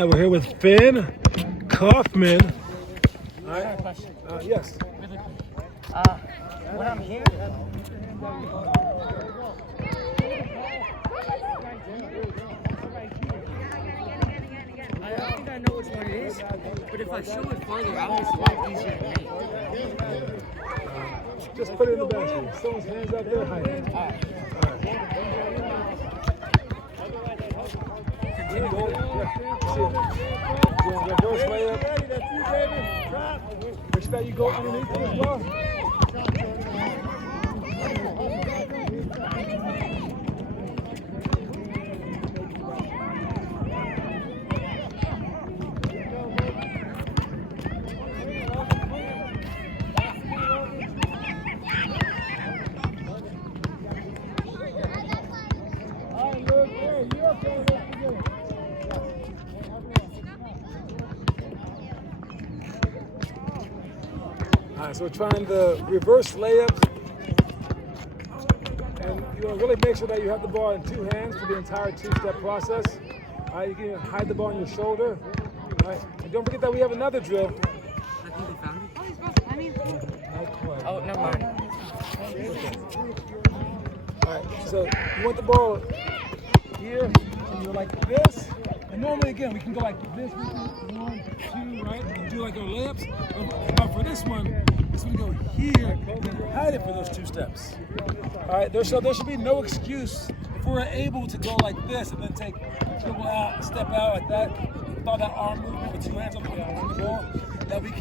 right, we're here with Phin Kaufman. All right. Yes. When I'm here, I think I know which one it is, but if I show it further out, it's a lot easier to make. Just put it in the basket. Someone's hands up there, hide it. All right. Reverse layup. Make sure that you go underneath it as well. All right, so we're trying the reverse layups, and really make sure that you have the ball in two hands for the entire two-step process. All right, you can hide the ball on your shoulder. All right, and don't forget that we have another drill. I think they found it. Not quite. Oh, never mind. All right, so you want the ball here, and you're like this. And normally, again, we can go like this. We can 1, 2, right? And do like our layups. But for this one, we go here and hide it for those two steps. All right, there should be no excuse if we're able to go like this and then take dribble out, step out like that, follow that arm movement with two hands on the ball.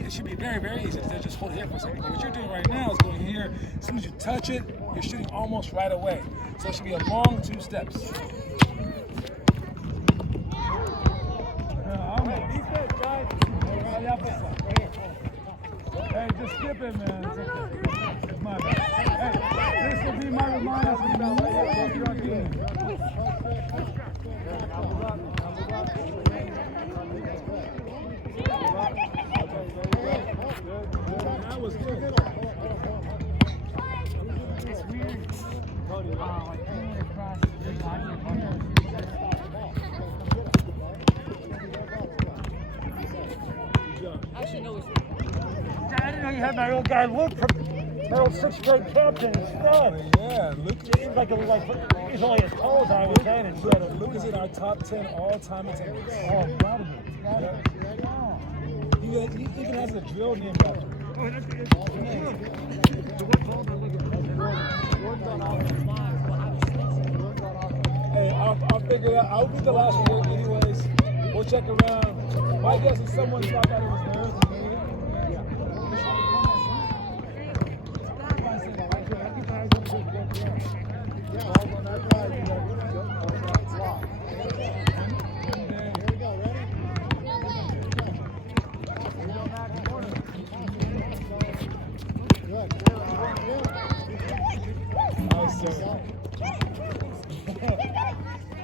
It should be very, very easy to just hold it here for a second. But what you're doing right now is going here. As soon as you touch it, you're shooting almost right away. So it should be a long two steps. Hey, just skip it, man. It's okay. It's my bad. Hey, this will be my reminder for you about what you're doing. That was good. It's weird. Like pulling across the body of Actually, no, it's I didn't know you had my old guy Luke, my old 6th grade captain instead. Yeah, Luke. It seems like he's only as tall as I was then instead of Luke is in our top 10 all-time attendance. Oh, gotta be. He even has a drill named after him. Hey, I'll figure it out. I'll be the last one here anyways. We'll check around. My guess is someone thought that it was theirs.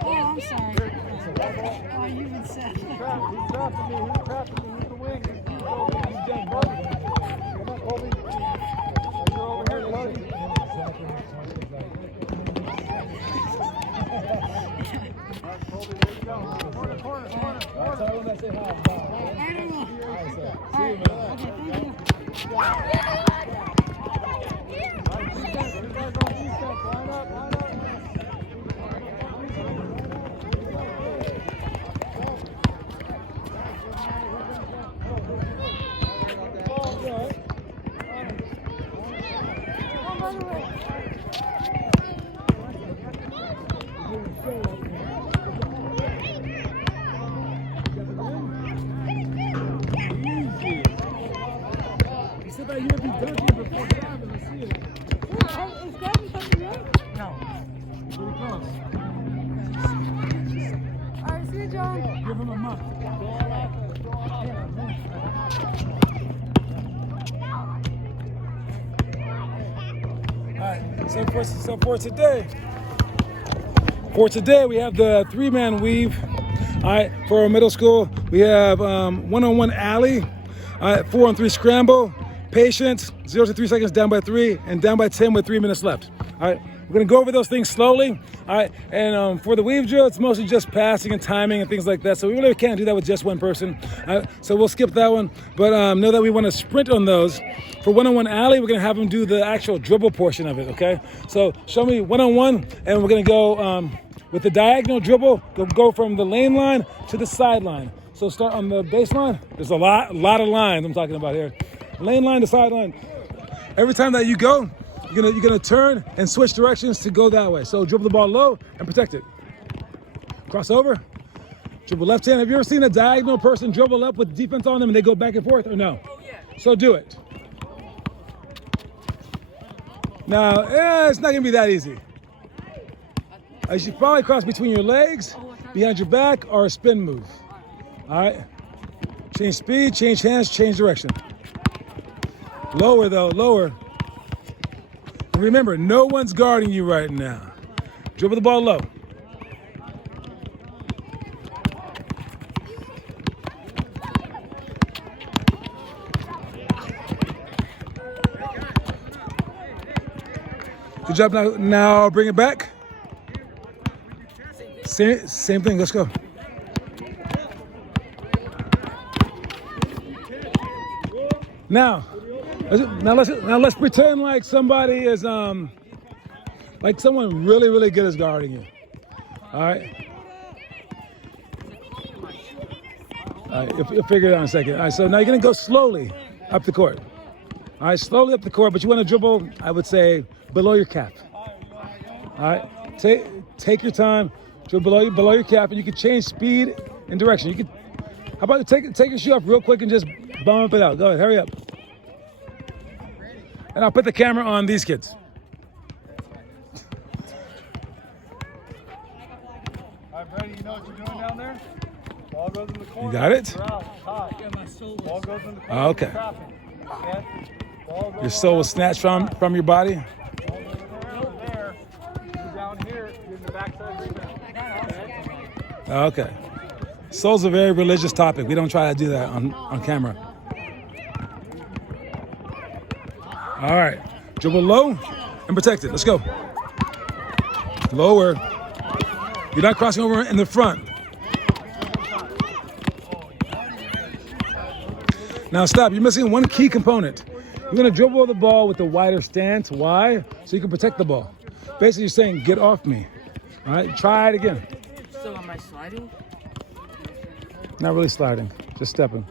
Oh, I'm sorry. Oh, you even said that. He's trapping me. He's the wing. He's getting broken. Come on, Colby. You're over here, Colby. Colby, there you go. Corner. Tell him that say hi. I don't know. See you, man. Okay, thank you. Line up. You'll be dunking before it happens. I see it. Is Gavin coming yet? No. Here he comes. All right, see you, John. Give him a month. All right. So for today, we have the 3-man weave. All right. For our middle school, we have 1-on-1 alley. All right. 4-on-3 scramble. Patience, 0 to 3 seconds, down by 3, and down by 10 with 3 minutes left. All right, We're gonna go over those things slowly. All right, and for the weave drill, it's mostly just passing and timing and things like that. So we really can't do that with just one person. So we'll skip that one. But know that we want to sprint on those. For one-on-one alley, we're gonna have them do the actual dribble portion of it. Okay. So show me one-on-one, and we're gonna go with the diagonal dribble. We'll go from the lane line to the sideline. So start on the baseline. There's a lot of lines I'm talking about here. Lane line to sideline. Every time that you go, you're gonna turn and switch directions to go that way. So dribble the ball low and protect it. Cross over, dribble left hand. Have you ever seen a diagonal person dribble up with defense on them and they go back and forth, or no? Oh, yeah. So do it. Now, it's not gonna be that easy. You should probably cross between your legs, behind your back, or a spin move. All right. Change speed, change hands, change direction. Lower though, lower. And remember, no one's guarding you right now. Dribble the ball low. Good job. Now bring it back. Same thing. Let's go. Now let's pretend like somebody is like someone really good is guarding you. All right. All right. You'll figure it out in a second. All right. So now you're gonna go slowly up the court. All right. Slowly up the court, but you want to dribble, I would say, below your cap. All right. Take your time. Dribble below your cap, and you can change speed and direction. You can. How about you take your shoe off real quick and just bump it out. Go ahead. Hurry up. And I'll put the camera on these kids. All right, Brady, you know what you're doing down there? Ball goes in the corner. You got it? Ball goes in the corner. Oh, okay. Ball goes Your soul was snatched from your body. there. You're down here. You're in the backside rebound. Okay. Soul's a very religious topic. We don't try to do that on camera. All right. Dribble low and protect it. Let's go. Lower. You're not crossing over in the front. Now stop. You're missing one key component. You're going to dribble the ball with a wider stance. Why? So you can protect the ball. Basically, you're saying, get off me. All right. Try it again. So am I sliding? Not really sliding. Just stepping.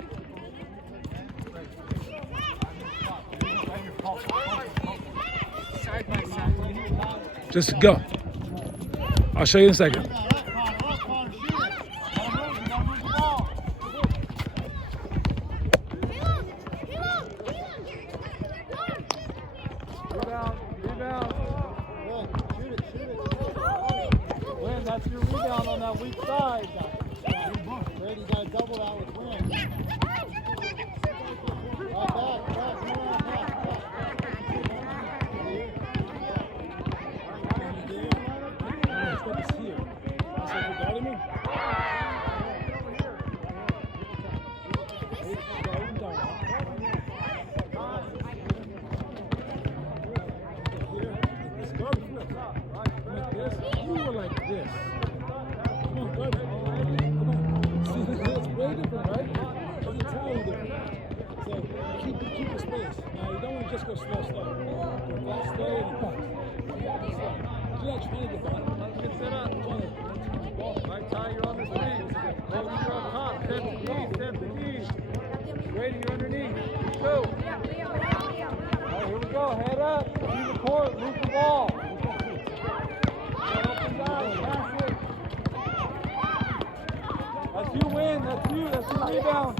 Side by side. Just go. I'll show you in a second. Rebound. Shoot it. Win, that's your rebound on that weak side. Brady's got to double that with Win. Just go slow. Stay in the box. You're not trying to get back. Get set up. Right, Ty, you're on the swing. You're on top. Step the knees. Brady, you're underneath. Go. All right, here we go. Head up. See the court. Move the ball. Up and down. Pass it. That's you, Win. That's you. That's your rebound.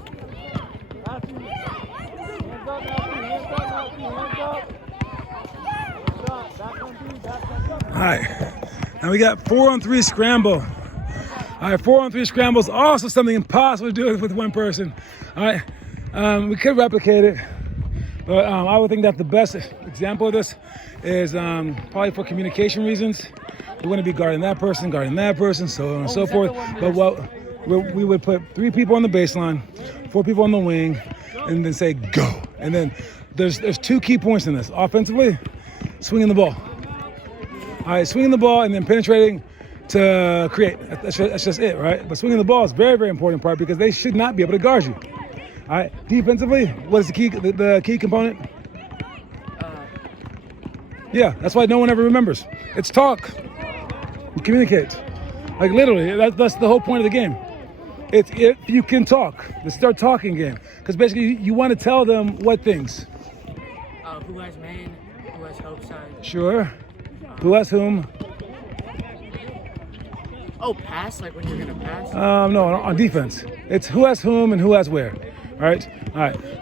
That's you. Hands up, Matthew. Hands up. Hands up. Shot. Back on B. Back on B. All right. Now we got 4-on-3 scramble. All right, 4-on-3 scramble is also something impossible to do with one person. All right. We could replicate it, but I would think that the best example of this is probably for communication reasons. We want to be guarding that person, so on and so forth. But we would put 3 people on the baseline, 4 people on the wing, and then say go. And then there's 2 key points in this. Offensively, swinging the ball. All right, swinging the ball and then penetrating to create. That's just it, right? But swinging the ball is very, very important part because they should not be able to guard you. All right, defensively, what is the key component? Yeah, that's why no one ever remembers. It's talk. Communicate. Like literally, that's the whole point of the game. It's if you can talk. The start talking game. Because basically you want to tell them what things? Who has man, who has hope side. Sure. Who has whom? Oh, pass? Like when you're going to pass? No, on defense. It's who has whom and who has where. All right.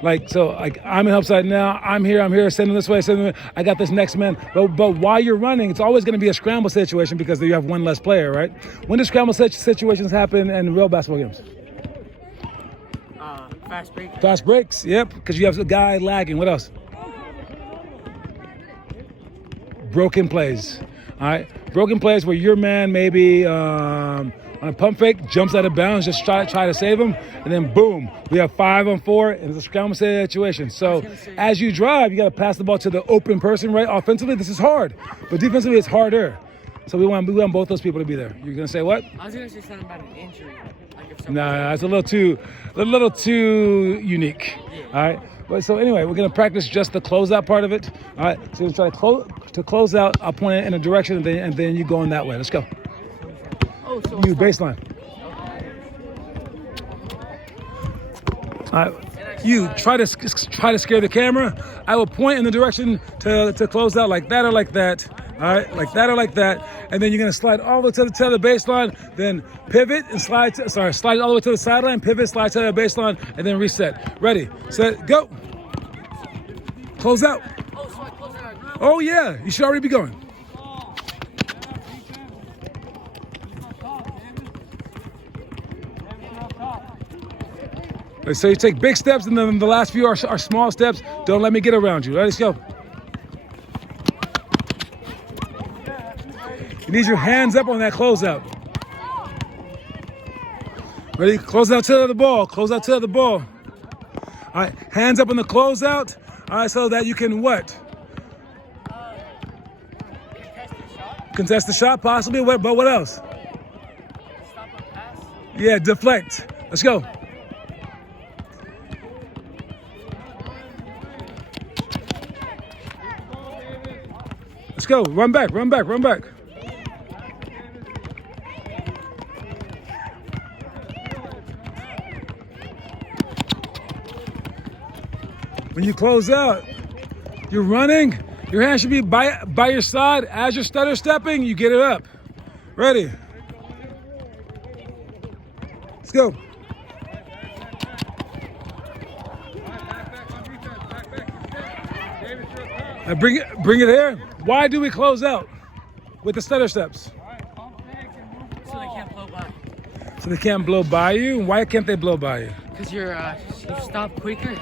Like, so like I'm in help side now. I'm here, send them this way, send them. I got this next man. But while you're running, it's always going to be a scramble situation because you have one less player, right? When do scramble situations happen in real basketball games? Fast break. Fast breaks, yep, because you have a guy lagging. What else? Broken plays. All right, broken plays where your man maybe on a pump fake jumps out of bounds, just try to save him, and then boom, we have 5-on-4, and it's a scramble situation. So as you drive, you got to pass the ball to the open person, right? Offensively, this is hard, but defensively, it's harder. So we want both those people to be there. You're gonna say what? I was gonna say something about an injury. Like Nah, that's a little too unique. Yeah. All right. But so anyway, we're gonna practice just the closeout part of it. All right. So we're gonna try to close out. I'll point it in a direction, and then you go in that way. Let's go. Oh, so You baseline. All right. You try to scare the camera. I will point in the direction to close out like that or like that. All right, like that or like that, and then you're gonna slide all the way to the baseline, then pivot and slide all the way to the sideline, pivot, slide to the baseline, and then reset. Ready, set, go. Close out. Oh, so I close it out. Oh yeah, you should already be going. So you take big steps, and then the last few are small steps. Don't let me get around you. Ready, let's go. You need your hands up on that closeout. Ready? Close out to the ball. Close out to the ball. All right. Hands up on the closeout. All right, so that you can what? Contest the shot, possibly. But what else? Stop a pass. Yeah, deflect. Let's go. Let's go. Run back. Run back. Run back. When you close out, you're running, your hand should be by your side. As you're stutter stepping, you get it up. Ready? Let's go. Now bring it here. Why do we close out with the stutter steps? So they can't blow by. So they can't blow by you? Why can't they blow by you? Because you stop quicker,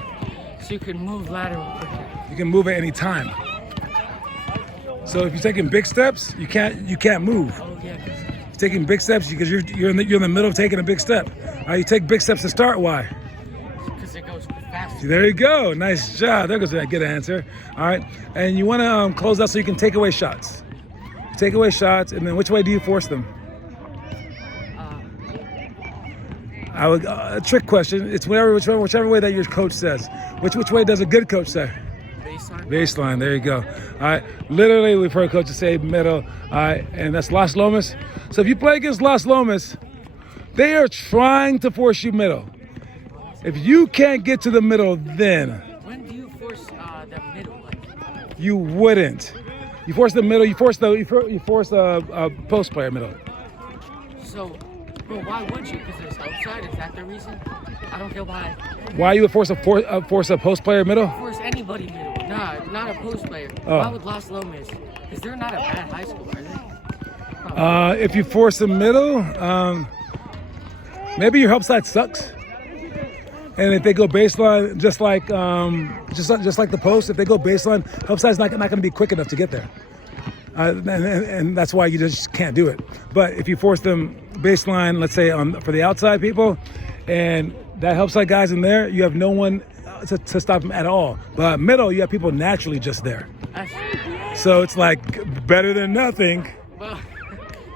so you can move lateral quicker. You can move at any time. So if you're taking big steps, you can't move. Oh yeah. You're taking big steps because you're in the middle of taking a big step. You take big steps to start. Why? Because it goes faster. There you go. Nice job. There goes that good answer. All right. And you want to close out so you can take away shots. Take away shots, and then which way do you force them? A trick question. It's whichever way that your coach says. Which way does a good coach say? Baseline. Baseline. There you go. All right. Literally, we've heard coaches say middle. All right. And that's Las Lomas. So if you play against Las Lomas, they are trying to force you middle. If you can't get to the middle, then When do you force the middle? Like? you wouldn't. You force the middle. You force a post player middle. So, well, why would you? Because there's outside. Is that the reason? I don't get why. Why you would force a post player middle? Force anybody middle. Nah, not a post player. Oh. Why would Las Lomas? Because they're not a bad high school, are they? If you force the middle, maybe your help side sucks. And if they go baseline, just like the post, if they go baseline, help side's not going to be quick enough to get there. And that's why you just can't do it. But if you force them baseline, let's say for the outside people, and that help side guys in there, you have no one to stop them at all. But middle, you have people naturally just there. So it's like better than nothing. Well,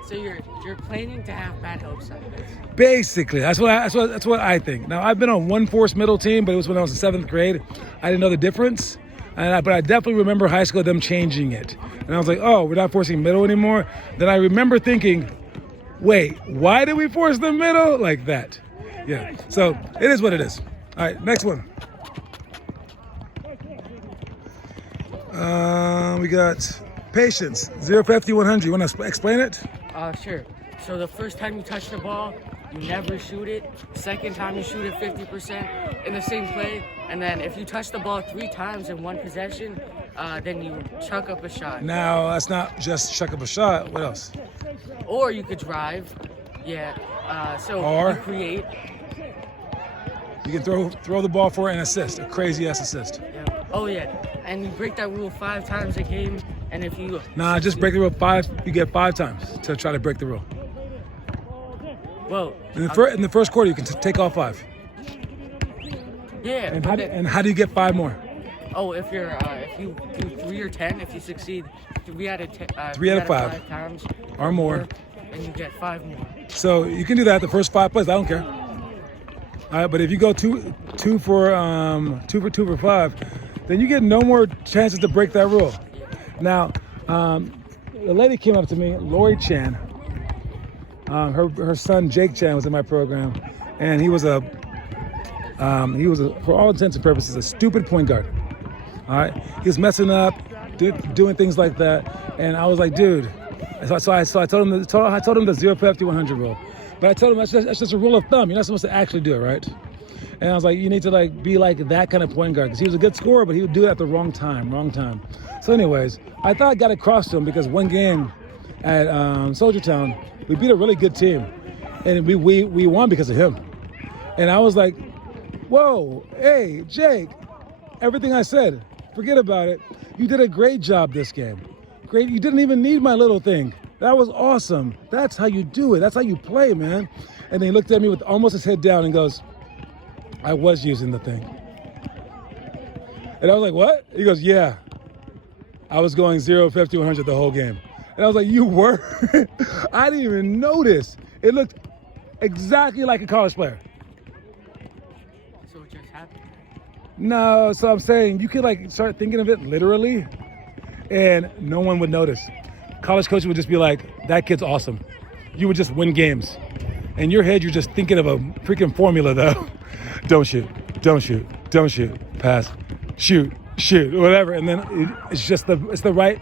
so you're planning to have bad hopes on this. Basically, that's what I think. Now I've been on one force middle team, but it was when I was in 7th grade. I didn't know the difference, but I definitely remember high school them changing it. And I was like, oh, we're not forcing middle anymore. Then I remember thinking, wait, why did we force the middle like that? Yeah. So it is what it is. All right, next one. We got patience, 0, 50, 100. You want to explain it? Sure. So the first time you touch the ball, you never shoot it. Second time you shoot it 50% in the same play. And then if you touch the ball 3 times in one possession, then you chuck up a shot. Now, that's not just chuck up a shot. What else? Or you could drive. Yeah. Or you create. You can throw the ball for an assist, a crazy ass assist. Yeah. Oh yeah. And you break that rule 5 times a game. And if you just break the rule 5. You get 5 times to try to break the rule. Well, in the first quarter, you can take all 5. Yeah. And how do you get 5 more? Oh, if you do 3 or 10, if you succeed 3 out of 5 times or more, and you get 5 more. So you can do that the first 5 plays. I don't care. All right, but if you go two for 5, then you get no more chances to break that rule. Now, the lady came up to me, Lori Chan. Her son Jake Chan was in my program, and he was a for all intents and purposes a stupid point guard. All right, he was messing up, doing things like that, and I was like, dude. So I told him the 0, 50, 100 rule, but I told him that's just a rule of thumb. You're not supposed to actually do it, right? And I was like, you need to like be like that kind of point guard because he was a good scorer, but he would do it at the wrong time. So anyways, I thought I got across to him because one game at Soldier Town, we beat a really good team, and we won because of him. And I was like, whoa, hey, Jake, everything I said, forget about it. You did a great job this game. Great, you didn't even need my little thing. That was awesome. That's how you do it. That's how you play, man. And then he looked at me with almost his head down and goes, I was using the thing. And I was like, what? He goes, yeah. I was going 0, 50, 100 the whole game. And I was like, you were? I didn't even notice. It looked exactly like a college player. So it just happened? No, so I'm saying you could like start thinking of it literally and no one would notice. College coaches would just be like, that kid's awesome. You would just win games. In your head, you're just thinking of a freaking formula though. Don't shoot, pass, shoot, whatever. And then it's the right,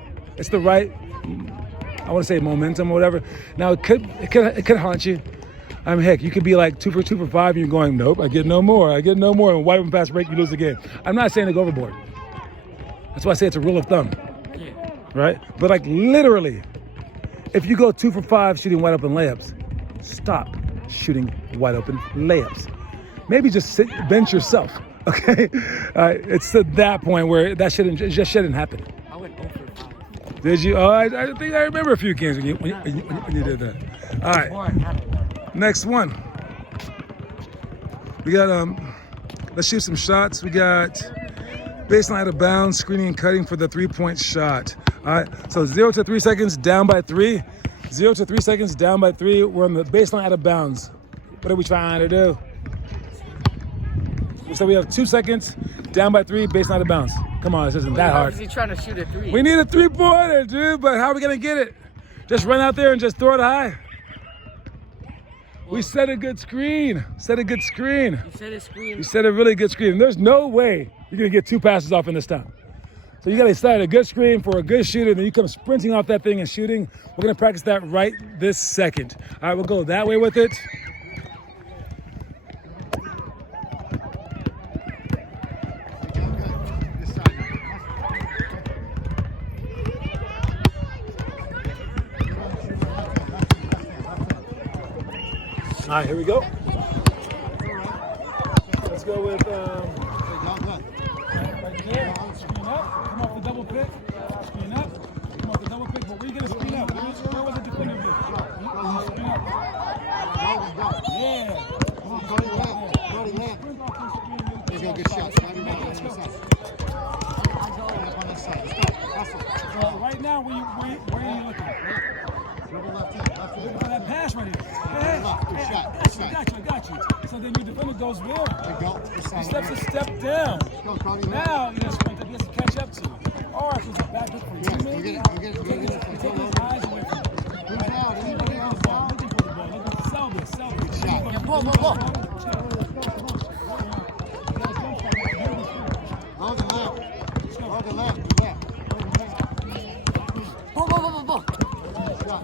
I want to say momentum or whatever. Now it could haunt you. I mean, heck, you could be like 2 for 5 and you're going, nope, I get no more. And wide open pass break, you lose the game. I'm not saying to go overboard. That's why I say it's a rule of thumb. Yeah. Right? But like literally, if you go 2 for 5 shooting wide open layups, stop shooting wide open layups. Maybe just bench yourself, okay? It's to that point where that just shouldn't happen. I went 0 for 5. Did you? Oh, I think I remember a few games when you did that. All right, next one. We got let's shoot some shots. We got baseline out of bounds, screening and cutting for the 3-point shot. All right, so 0 to 3 seconds, down by 3. 0 to 3 seconds, down by 3. We're on the baseline out of bounds. What are we trying to do? So we have 2 seconds, down by 3, baseline out of bounds. Come on, this isn't that hard. Obviously trying to shoot a 3. We need a 3-pointer, dude, but how are we going to get it? Just run out there and just throw it high? We set a good screen. You set a screen. We set a really good screen. There's no way you're going to get 2 passes off in this time. So you got to set a good screen for a good shooter, and then you come sprinting off that thing and shooting. We're going to practice that right this second. All right, we'll go that way with it. All right, here we go. Let's go with right there. Screen up. Come off the double pick. Screen up. Come off the double pick. But where you gonna screen up? Where was the defender? Screen up. Yeah. He's got good shots. Right goes where? Go. He steps a step down. Go, Cody. Now he has to catch up to you. Or if he's a back hook for you, maybe. Take his eyes away from you. Who's out? Anybody else out? Looking for the ball. Looking for sell this. Yeah, ball. Hold the left. Hold the left. Ball. Shot.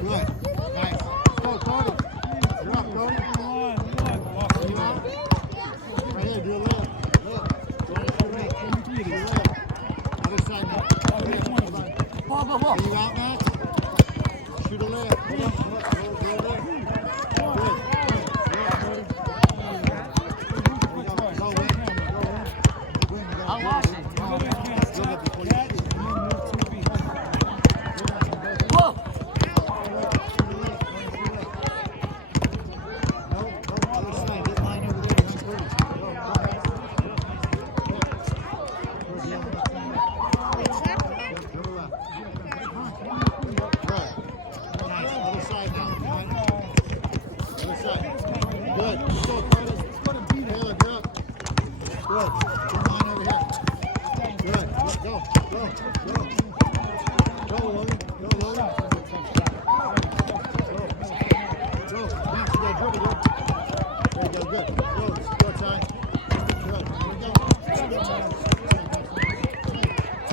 Good. Nice. Go, Cody. You're up, Cody. You out? Right here, do a left. Other side now. Ball. Are you out, Max? Shoot a left. Hold up. Go left. Good. Go, Win. I'll watch it. Whoa. Other side. Get line over there.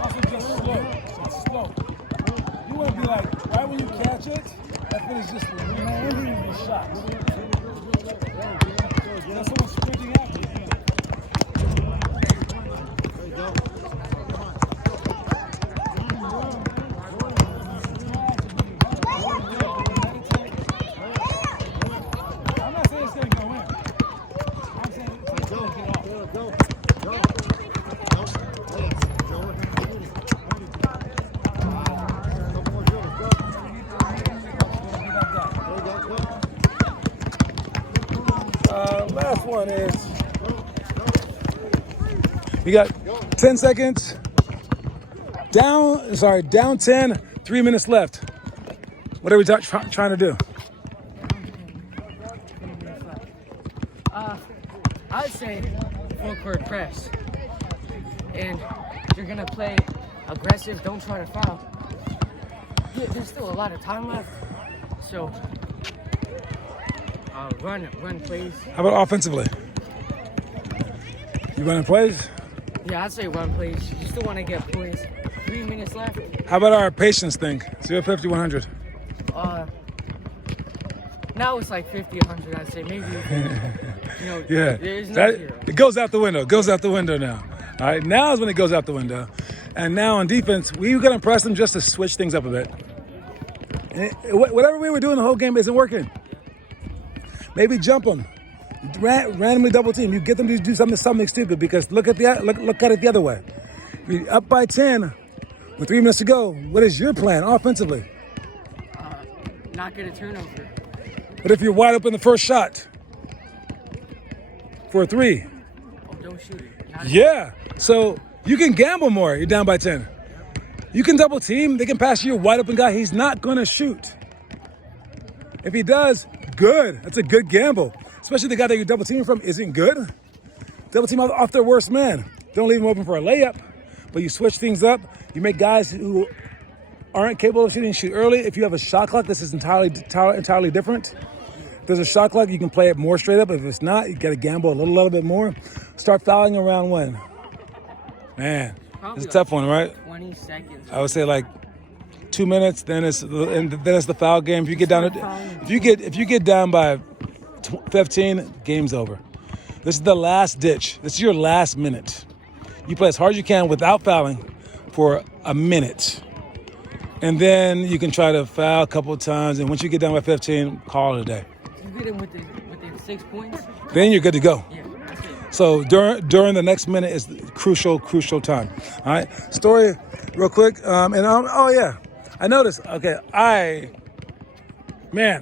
Also just slow. It's slow. You want to be like, right when you catch it, that thing is just lingering the shot. That's someone sprinting out. I'm not saying it's going to go in. I'm saying it's going to get off. Last one is, we got 10 seconds, down 10, 3 minutes left. What are we trying to do? I'd say full court press. And you're gonna play aggressive, don't try to foul. Yeah, there's still a lot of time left. So run plays. How about offensively? You running plays? Yeah, I'd say run plays. You still wanna get points. 3 minutes left. How about our patience thing? 0, 50, 100. Now it's like 50, 100, I'd say. Maybe, Yeah, there's no zero. it goes out the window. It goes out the window now. All right, now is when it goes out the window. And now on defense, we're going to press them just to switch things up a bit. And whatever we were doing the whole game isn't working. Maybe jump them. Randomly double team. You get them to do something stupid, because look at it the other way. You're up by 10 with 3 minutes to go. What is your plan offensively? Not get a turnover. But if you're wide open the first shot for a 3, Don't shoot it. yeah. So you can gamble more. You're down by 10. You can double team. They can pass you a wide open guy. He's not going to shoot. If he does, good. That's a good gamble. Especially the guy that you're double teaming from isn't good. Double team off their worst man. Don't leave him open for a layup. But you switch things up. You make guys who aren't capable of shooting shoot early. If you have a shot clock, this is entirely different. If there's a shot clock, you can play it more straight up. If it's not, you got to gamble a little bit more. Start fouling around when? Man, it's a tough one, right? 20 seconds. I would say like 2 minutes. Then it's the foul game. If you get down by 15, game's over. This is the last ditch. This is your last minute. You play as hard as you can without fouling for a minute. And then you can try to foul a couple of times. And once you get down by 15, call it a day. You get him within 6 points? Then you're good to go. Yeah, that's it. So during the next minute is crucial time. All right, story real quick. Oh yeah, I noticed. Okay, when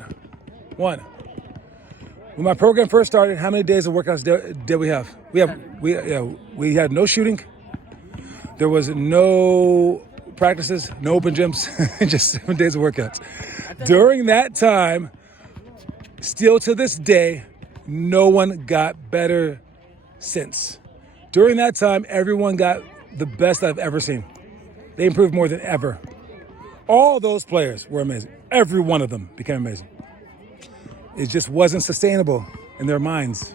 my program first started, how many days of workouts did we have? We had no shooting. There was no practices, no open gyms, just 7 days of workouts. During that time, still to this day, no one got better since. During that time, everyone got the best I've ever seen. They improved more than ever. All those players were amazing. Every one of them became amazing. It just wasn't sustainable in their minds.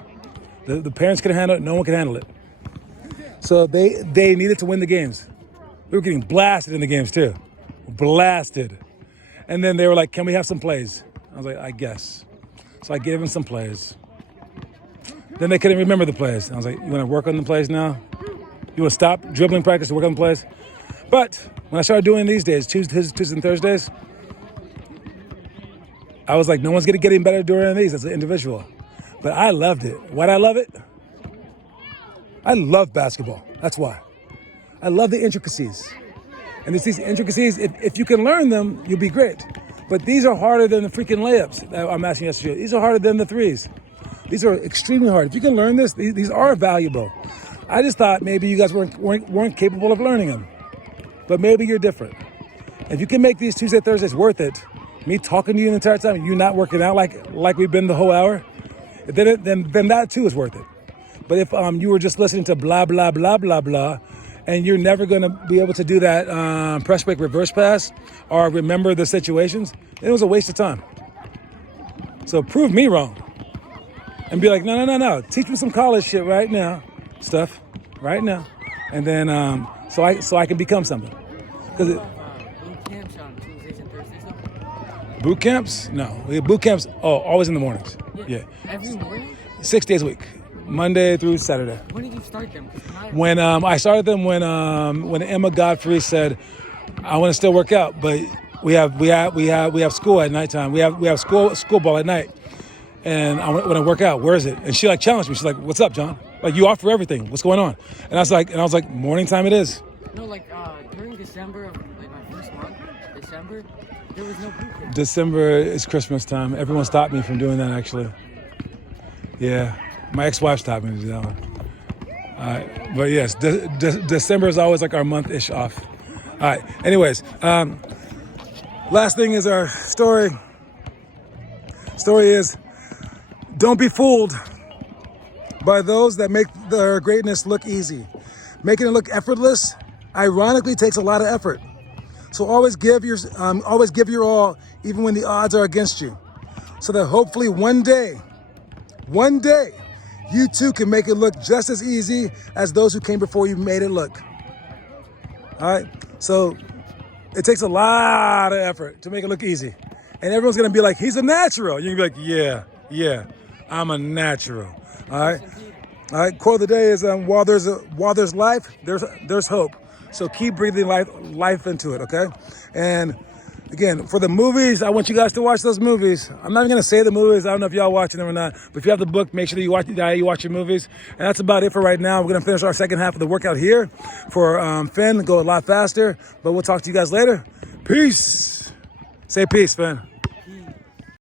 The parents couldn't handle it. No one could handle it. So they needed to win the games. We were getting blasted in the games too. Blasted. And then they were like, can we have some plays? I was like, I guess. So I gave them some plays. Then they couldn't remember the plays. I was like, you want to work on the plays now? You want to stop dribbling practice to work on the plays? But when I started doing these days, Tuesdays and Thursdays, I was like, no one's going to get any better doing these as an individual. But I loved it. Why'd I love it? I love basketball. That's why. I love the intricacies. And it's these intricacies, if you can learn them, you'll be great. But these are harder than the freaking layups that I'm asking you to shoot. These are harder than the threes. These are extremely hard. If you can learn this, these are valuable. I just thought maybe you guys weren't capable of learning them. But maybe you're different. If you can make these Tuesday, Thursdays worth it, me talking to you the entire time, and you not working out like we've been the whole hour, then that too is worth it. But if you were just listening to blah, blah, blah, blah, blah, and you're never going to be able to do that press break reverse pass or remember the situations, it was a waste of time. So prove me wrong. And be like, no. Teach me some college shit right now. Stuff right now. And then so I can become something. Because boot camps on Tuesdays and Thursdays though? boot camps? No. Boot camps, always in the mornings. Yeah. Every morning? 6 days a week. Monday through Saturday. When did you start them? When I started them when Emma Godfrey said, I want to still work out, but we have school at nighttime. We have school ball at night. And I want to work out. Where is it? And she like challenged me. She's like, "What's up, John? Like you offer everything. What's going on?" And I was like, "Morning time it is." No, like during December, like my first month, December, there was no boot camp. December is Christmas time. Everyone stopped me from doing that actually. Yeah, my ex-wife stopped me to do that one. But yes, December is always like our month-ish off. All right. Anyways, last thing is our story. Story is, don't be fooled by those that make their greatness look easy. Making it look effortless, ironically, takes a lot of effort. So always give your all, even when the odds are against you, so that hopefully one day, you too can make it look just as easy as those who came before you made it look. All right. So it takes a lot of effort to make it look easy, and everyone's gonna be like, "He's a natural." You're gonna be like, "Yeah, I'm a natural." All right. All right. Quote of the day is, while there's life, there's hope. So keep breathing life into it. Okay. And again, for the movies, I want you guys to watch those movies. I'm not even gonna say the movies. I don't know if y'all watching them or not. But if you have the book, make sure that you watch your movies. And that's about it for right now. We're gonna finish our second half of the workout here for Phin. Go a lot faster. But we'll talk to you guys later. Peace. Say peace, Phin.